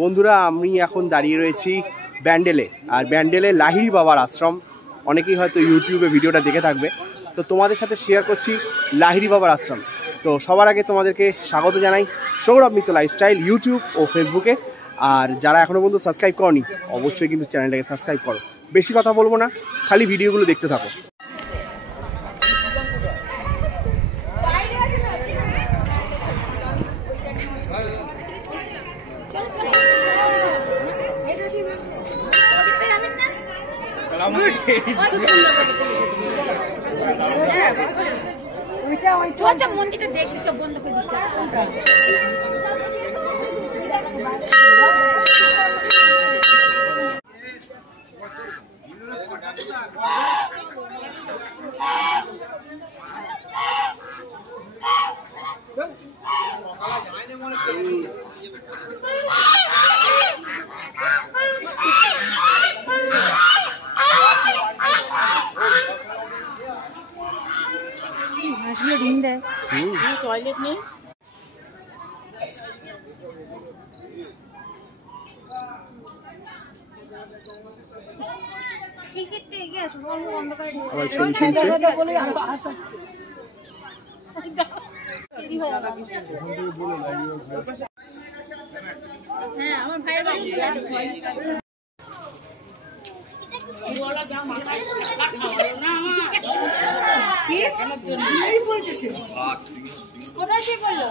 বন্ধুরা আমি এখন দাঁড়িয়ে রয়েছি ব্যান্ডেলে, আর ব্যান্ডেলে লাহিড়ী বাবার আশ্রম। অনেকেই হয়তো ইউটিউবে ভিডিওটা দেখে থাকবে, তো তোমাদের সাথে শেয়ার করছি লাহিড়ী বাবার আশ্রম। তো সবার আগে তোমাদেরকে স্বাগত জানাই সৌরভ মিত্র লাইফস্টাইল ইউটিউব ও ফেসবুকে। আর যারা এখনও পর্যন্ত সাবস্ক্রাইব করনি অবশ্যই কিন্তু চ্যানেলটাকে সাবস্ক্রাইব করো। বেশি কথা বলবো না, খালি ভিডিওগুলো দেখতে থাকো। মন্দিরটা দেখতে বন্ধ করে দিচ্ছে। टॉयलेट नहीं কোথায় সে বললো